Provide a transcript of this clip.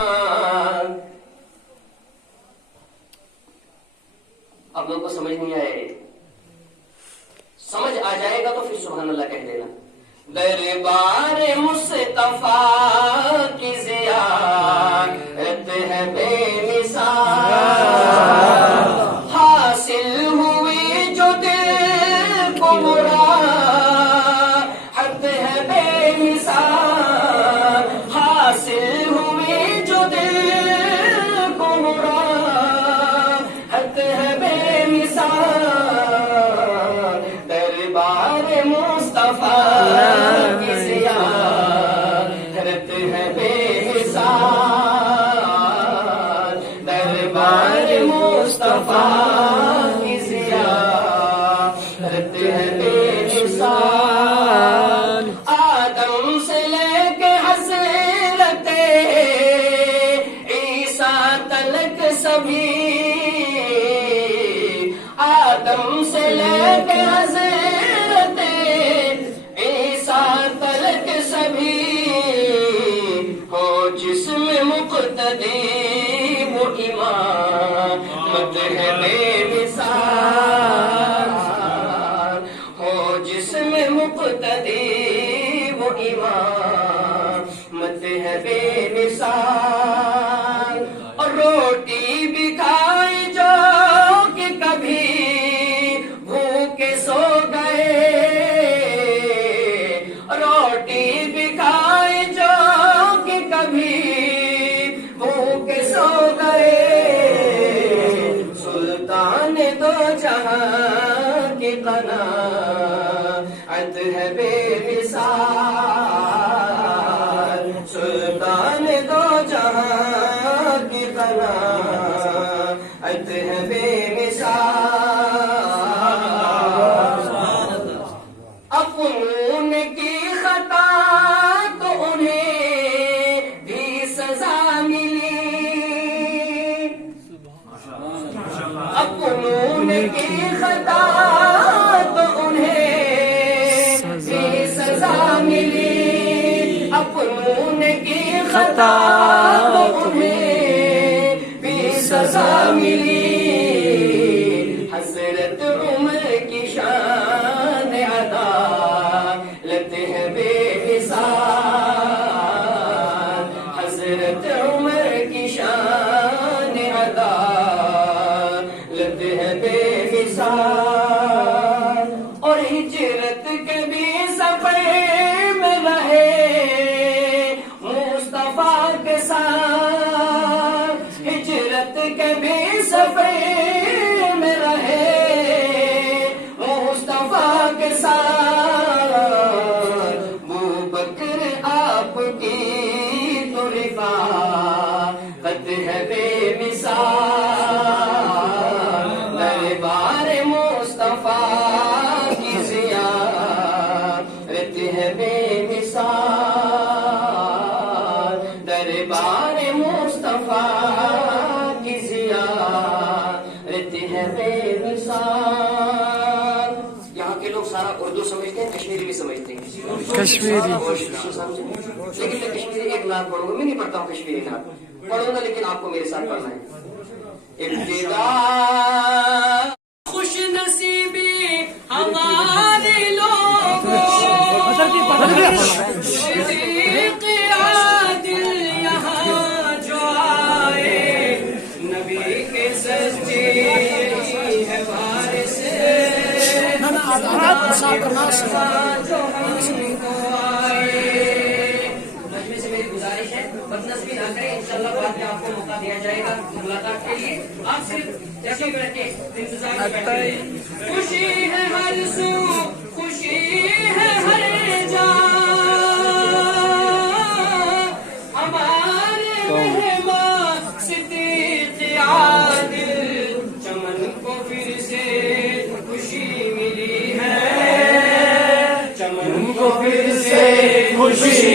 آپ لوگ کو سمجھ نہیں آئے، سمجھ آ جائے گا تو پھر سبحان اللہ کہہ دینا۔ دربار مصطفیٰ کی زیارت ہے بے مثال، حاصل ہوئی جو دل کو مراد ہے بے مثال، حاصل ہوئی جو دل کو مراد ہے بے مثال، دربار مصطفیٰ کی زیارت ہے بے مثال، دربار مصطفیٰ کی زیارت ہے بے مثال۔ آدم سے لے کے حضرت عیسیٰ تلک سبھی، آدم سے لے کے حضرت عیسیٰ تلک سبھی، ہو جسم مقتدی وہ امامت ہے بے مثال، ہو جسم مقتدی وہ امامت ہے بے مثال۔ اور روٹی بھی کھائی جو کہ کبھی بھوکے سو گئے، روٹی بھی کھائی جو کہ کبھی بھوکے سو گئے، سلطان دو جہاں کی قناعت ہے بے مثال، سلطان دو جہاں کی قناعت ہے بے مثال۔ اپنوں کی خطا تو انہیں بھی سزا ملی، اپنوں کی خطا تو انہیں بھی سزا ملی، اپنوں کی خطا تو انہیں بھی سزا ملی، حضرت عمر کی شان عدالت ہے بے مثال، حضرت عمر کی شان عدالت ہے بے مثال۔ اور ہجرت کے بھی سفر میں رہے مصطفیٰ کے ساتھ، ہجرت کے بھی سفر میں رہے مصطفیٰ کے ساتھ، ابوبکر آپ کی تو رفاقت ہے بے مثال، دربار مصطفیٰ کی زیارت ہے بے مثال، دربار مصطفیٰ کی زیارت ہے بے مثال۔ یہاں کے لوگ سارا اردو سمجھتے ہیں، کشمیری بھی سمجھتے ہیں، کشمیری لیکن میں کشمیری ایک نعت پڑھوں گا، میں نہیں پڑھتا ہوں کشمیری نعت، پڑھوں گا لیکن آپ کو میرے ساتھ پڑھنا ہے۔ ابتدا خوش نصیبی ہمارے لوگوں، صدیق عادل یہاں جو آئے، نبی کے سچے یہی ہے وارث، جو ہم کو آئے۔ مجمع سے میری گزارش ہے بدنصبی نہ کریں، انشاءاللہ بعد میں آپ کو موقع دیا جائے گا ملاقات کے لیے، آپ صرف تشریف رکھیں، انتظار میں بیٹھیں۔ خوشی ہے ہر سو، خوشی ہے ہر جان، ہمارے مہمان صدیق عادل، چمن کو پھر سے خوشی ملی ہے، چمن کو پھر سے خوشی